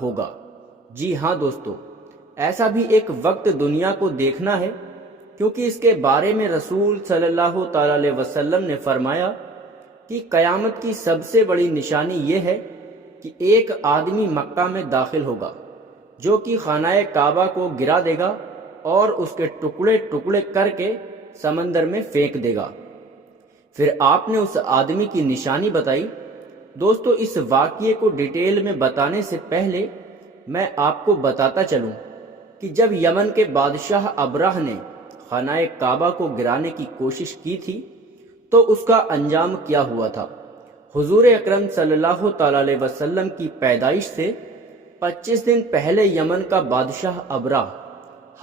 ہوگا۔ جی ہاں دوستو، ایسا بھی ایک وقت دنیا کو دیکھنا ہے، کیونکہ اس کے بارے میں رسول صلی اللہ تعالی علیہ وسلم نے فرمایا کہ قیامت کی سب سے بڑی نشانی یہ ہے کہ ایک آدمی مکہ میں داخل ہوگا جو کہ خانہ کعبہ کو گرا دے گا اور اس کے ٹکڑے ٹکڑے کر کے سمندر میں پھینک دے گا۔ پھر آپ نے اس آدمی کی نشانی بتائی۔ دوستو، اس واقعے کو ڈیٹیل میں بتانے سے پہلے میں آپ کو بتاتا چلوں کہ جب یمن کے بادشاہ ابرہ نے خانہ کعبہ کو گرانے کی کوشش کی تھی تو اس کا انجام کیا ہوا تھا۔ حضور اکرم صلی اللہ تعالی علیہ وسلم کی پیدائش سے 25 دن پہلے یمن کا بادشاہ ابرہ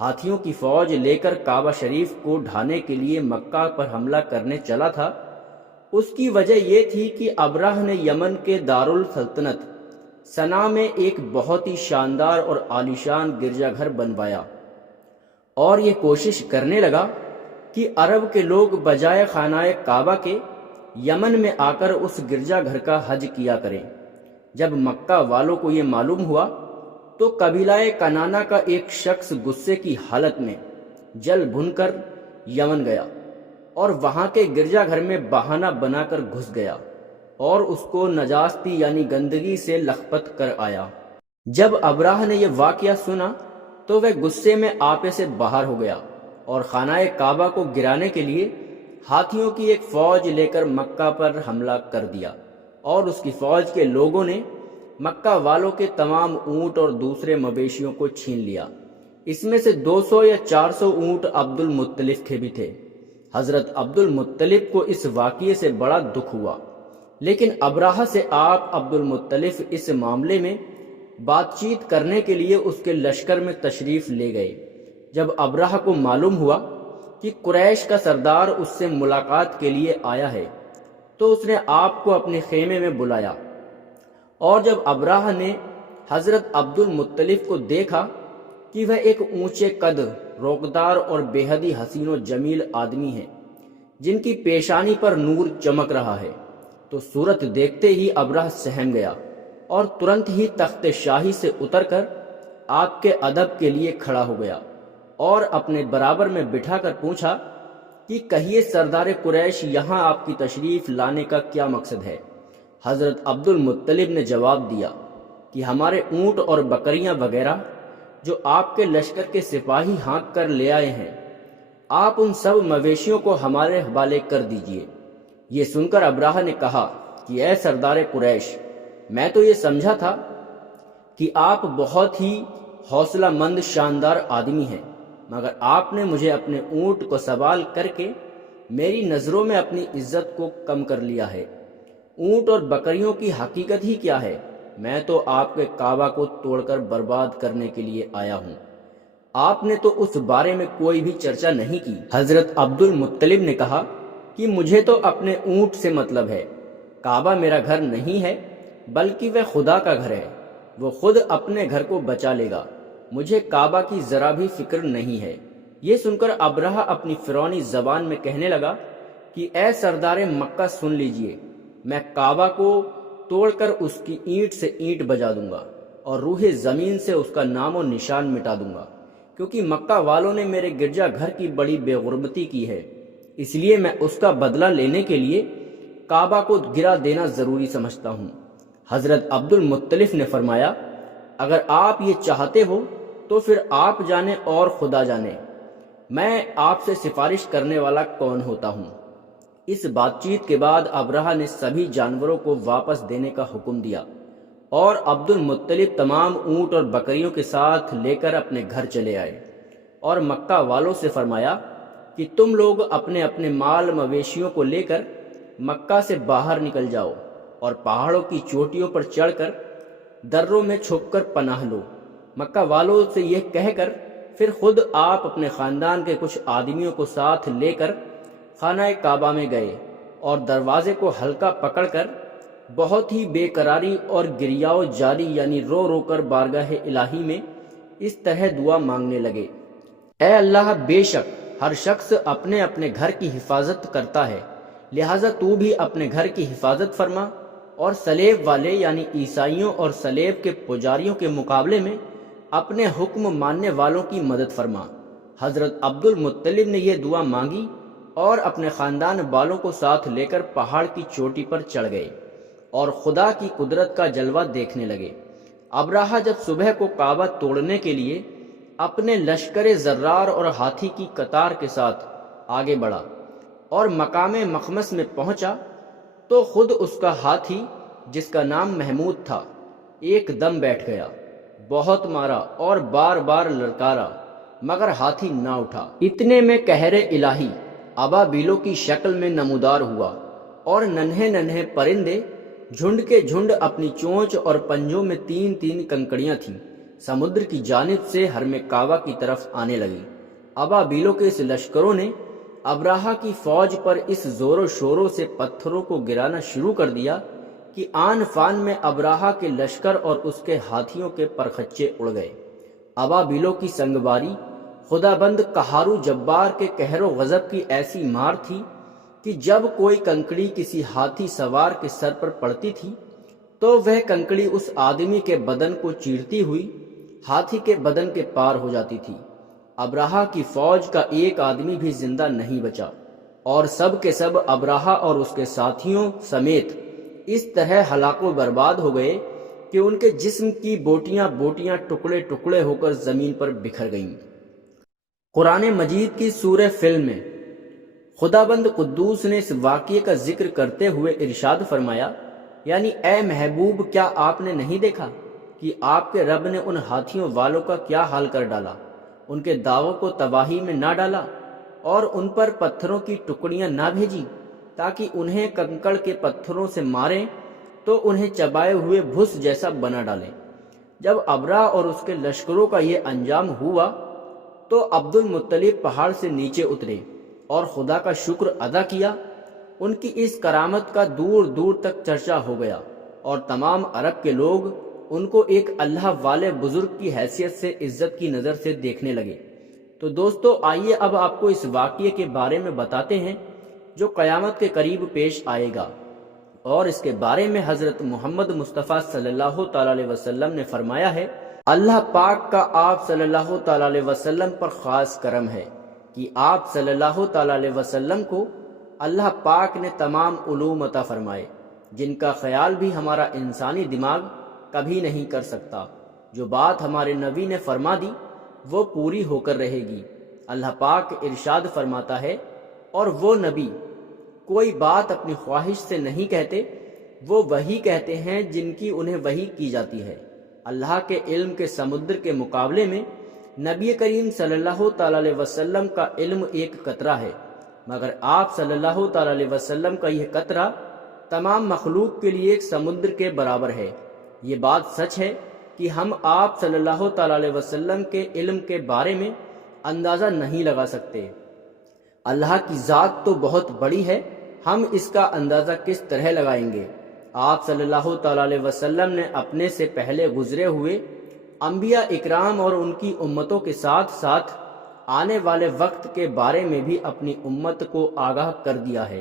ہاتھیوں کی فوج لے کر کعبہ شریف کو ڈھانے کے لیے مکہ پر حملہ کرنے چلا تھا۔ اس کی وجہ یہ تھی کہ ابرہ نے یمن کے دارالسلطنت صنعا میں ایک بہت ہی شاندار اور عالیشان گرجا گھر بنوایا، اور یہ کوشش کرنے لگا کہ عرب کے لوگ بجائے خانہ کعبہ کے یمن میں آ کر اس گرجا گھر کا حج کیا کریں۔ جب مکہ والوں کو یہ معلوم ہوا تو قبیلہ کنانہ کا ایک شخص غصے کی حالت میں جل بھن کر یمن گیا اور وہاں کے گرجا گھر میں بہانہ بنا کر گھس گیا اور اس کو نجاستی یعنی گندگی سے لخپت کر آیا۔ جب ابراہ نے یہ واقعہ سنا تو وہ غصے میں آپے سے باہر ہو گیا اور خانہ کعبہ کو گرانے کے لیے ہاتھیوں کی ایک فوج لے کر مکہ پر حملہ کر دیا، اور اس کی فوج کے لوگوں نے مکہ والوں کے تمام اونٹ اور دوسرے مویشیوں کو چھین لیا۔ اس میں سے 200 یا 400 اونٹ عبد المطلب کے بھی تھے۔ حضرت عبد المطلب کو اس واقعے سے بڑا دکھ ہوا، لیکن ابراہ سے آپ عبد المطلب اس معاملے میں بات چیت کرنے کے لیے اس کے لشکر میں تشریف لے گئے۔ جب ابراہ کو معلوم ہوا کہ قریش کا سردار اس سے ملاقات کے لیے آیا ہے تو اس نے آپ کو اپنے خیمے میں بلایا، اور جب ابراہ نے حضرت عبد المطلب کو دیکھا کہ وہ ایک اونچے قد، روکدار اور بے حد ہی حسین و جمیل آدمی ہیں جن کی پیشانی پر نور چمک رہا ہے، تو صورت دیکھتے ہی ابراہ سہم گیا اور ترنت ہی تخت شاہی سے اتر کر آپ کے ادب کے لیے کھڑا ہو گیا اور اپنے برابر میں بٹھا کر پوچھا کہ کہیے سردار قریش، یہاں آپ کی تشریف لانے کا کیا مقصد ہے؟ حضرت عبد المطلب نے جواب دیا کہ ہمارے اونٹ اور بکریاں وغیرہ جو آپ کے لشکر کے سپاہی ہانک کر لے آئے ہیں، آپ ان سب مویشیوں کو ہمارے حوالے کر دیجئے۔ یہ سن کر ابراہ نے کہا کہ اے سردار قریش، میں تو یہ سمجھا تھا کہ آپ بہت ہی حوصلہ مند شاندار آدمی ہیں، مگر آپ نے مجھے اپنے اونٹ کو سوال کر کے میری نظروں میں اپنی عزت کو کم کر لیا ہے۔ اونٹ اور بکریوں کی حقیقت ہی کیا ہے؟ میں تو آپ کے کعبہ کو توڑ کر برباد کرنے کے لیے آیا ہوں، آپ نے تو اس بارے میں کوئی بھی چرچا نہیں کی۔ حضرت عبد المطلب نے کہا کہ مجھے تو اپنے اونٹ سے مطلب ہے، کعبہ میرا گھر نہیں ہے بلکہ وہ خدا کا گھر ہے، وہ خود اپنے گھر کو بچا لے گا، مجھے کعبہ کی ذرا بھی فکر نہیں ہے۔ یہ سن کر ابراہ اپنی فرعونی زبان میں کہنے لگا کہ اے سردار مکہ سن لیجئے، میں کعبہ کو توڑ کر اس کی اینٹ سے اینٹ بجا دوں گا اور روح زمین سے اس کا نام و نشان مٹا دوں گا، کیونکہ مکہ والوں نے میرے گرجا گھر کی بڑی بے غربتی کی ہے، اس لیے میں اس کا بدلہ لینے کے لیے کعبہ کو گرا دینا ضروری سمجھتا ہوں۔ حضرت عبد المطلب نے فرمایا، اگر آپ یہ چاہتے ہو تو پھر آپ جانے اور خدا جانے، میں آپ سے سفارش کرنے والا کون ہوتا ہوں۔ اس بات چیت کے بعد ابراہ نے سبھی جانوروں کو واپس دینے کا حکم دیا، اور عبد المطلب تمام اونٹ اور بکریوں کے ساتھ لے کر اپنے گھر چلے آئے، اور مکہ والوں سے فرمایا کہ تم لوگ اپنے اپنے مال مویشیوں کو لے کر مکہ سے باہر نکل جاؤ اور پہاڑوں کی چوٹیوں پر چڑھ کر دروں میں چھپ کر پناہ لو۔ مکہ والوں سے یہ کہہ کر پھر خود آپ اپنے خاندان کے کچھ آدمیوں کو ساتھ لے کر خانہ کعبہ میں گئے اور دروازے کو ہلکا پکڑ کر بہت ہی بے قراری اور گریاؤ جاری یعنی رو رو کر بارگاہ الہی میں اس طرح دعا مانگنے لگے، اے اللہ، بے شک ہر شخص اپنے اپنے گھر کی حفاظت کرتا ہے، لہٰذا تو بھی اپنے گھر کی حفاظت فرما اور سلیب والے یعنی عیسائیوں اور سلیب کے پجاریوں کے مقابلے میں اپنے حکم ماننے والوں کی مدد فرما۔ حضرت عبد المطلب نے یہ دعا مانگی اور اپنے خاندان والوں کو ساتھ لے کر پہاڑ کی چوٹی پر چڑھ گئے اور خدا کی قدرت کا جلوہ دیکھنے لگے۔ ابراہہ جب صبح کو کعبہ توڑنے کے لیے اپنے لشکر زرار اور ہاتھی کی قطار کے ساتھ آگے بڑھا اور مقام مخمس میں پہنچا تو خود اس کا ہاتھی جس کا نام محمود تھا ایک دم بیٹھ گیا، بہت مارا اور بار بار للکارا مگر ہاتھی نہ اٹھا۔ اتنے میں قہر الہی ابابیلوں کی شکل میں نمودار ہوا اور ننھے ننھے پرندے جھنڈ کے جھنڈ اپنی چونچ اور پنجوں میں تین تین کنکڑیاں تھیں سمندر کی جانب سے حرم کعبہ کی طرف آنے لگی۔ ابابیلوں کے اس لشکروں نے ابراہہ کی فوج پر اس زور و شوروں سے پتھروں کو گرانا شروع کر دیا کہ آن فان میں ابراہہ کے لشکر اور اس کے ہاتھیوں کے پرخچے اڑ گئے۔ ابابیلوں کی سنگباری خدا بند قہار جبار کے قہر و غضب کی ایسی مار تھی کہ جب کوئی کنکڑی کسی ہاتھی سوار کے سر پر پڑتی تھی تو وہ کنکڑی اس آدمی کے بدن کو چیرتی ہوئی ہاتھی کے بدن کے پار ہو جاتی تھی۔ ابراہہ کی فوج کا ایک آدمی بھی زندہ نہیں بچا اور سب کے سب ابراہہ اور اس کے ساتھیوں سمیت اس طرح ہلاک و برباد ہو گئے کہ ان کے جسم کی بوٹیاں بوٹیاں ٹکڑے ٹکڑے ہو کر زمین پر بکھر گئیں۔ قرآن مجید کی سورہ فل میں خداوند قدوس نے اس واقعے کا ذکر کرتے ہوئے ارشاد فرمایا، یعنی اے محبوب کیا آپ نے نہیں دیکھا کہ آپ کے رب نے ان ہاتھیوں والوں کا کیا حال کر ڈالا، ان کے داغوں کو تباہی میں نہ ڈالا اور ان پر پتھروں کی ٹکڑیاں نہ بھیجی تاکہ انہیں کنکڑ کے پتھروں سے ماریں تو انہیں چبائے ہوئے بھس جیسا بنا ڈالیں۔ جب ابراہ اور اس کے لشکروں کا یہ انجام ہوا تو عبد المطلب پہاڑ سے نیچے اترے اور خدا کا شکر ادا کیا۔ ان کی اس کرامت کا دور دور تک چرچا ہو گیا اور تمام عرب کے لوگ ان کو ایک اللہ والے بزرگ کی حیثیت سے عزت کی نظر سے دیکھنے لگے۔ تو دوستو آئیے اب آپ کو اس واقعے کے بارے میں بتاتے ہیں جو قیامت کے قریب پیش آئے گا، اور اس کے بارے میں حضرت محمد مصطفیٰ صلی اللہ تعالی علیہ وسلم نے فرمایا ہے، اللہ پاک کا آپ صلی اللہ تعالی علیہ وسلم پر خاص کرم ہے کہ آپ صلی اللہ تعالی علیہ وسلم کو اللہ پاک نے تمام علوم عطا فرمائے جن کا خیال بھی ہمارا انسانی دماغ کبھی نہیں کر سکتا۔ جو بات ہمارے نبی نے فرما دی وہ پوری ہو کر رہے گی۔ اللہ پاک ارشاد فرماتا ہے، اور وہ نبی کوئی بات اپنی خواہش سے نہیں کہتے، وہ وہی کہتے ہیں جن کی انہیں وحی کی جاتی ہے۔ اللہ کے علم کے سمندر کے مقابلے میں نبی کریم صلی اللہ تعالی علیہ وسلم کا علم ایک قطرہ ہے، مگر آپ صلی اللہ تعالی علیہ وسلم کا یہ قطرہ تمام مخلوق کے لیے ایک سمندر کے برابر ہے۔ یہ بات سچ ہے کہ ہم آپ صلی اللہ تعالی علیہ وسلم کے علم کے بارے میں اندازہ نہیں لگا سکتے۔ اللہ کی ذات تو بہت بڑی ہے، ہم اس کا اندازہ کس طرح لگائیں گے؟ آپ صلی اللہ تعالی علیہ وسلم نے اپنے سے پہلے گزرے ہوئے انبیاء اکرام اور ان کی امتوں کے ساتھ ساتھ آنے والے وقت کے بارے میں بھی اپنی امت کو آگاہ کر دیا ہے۔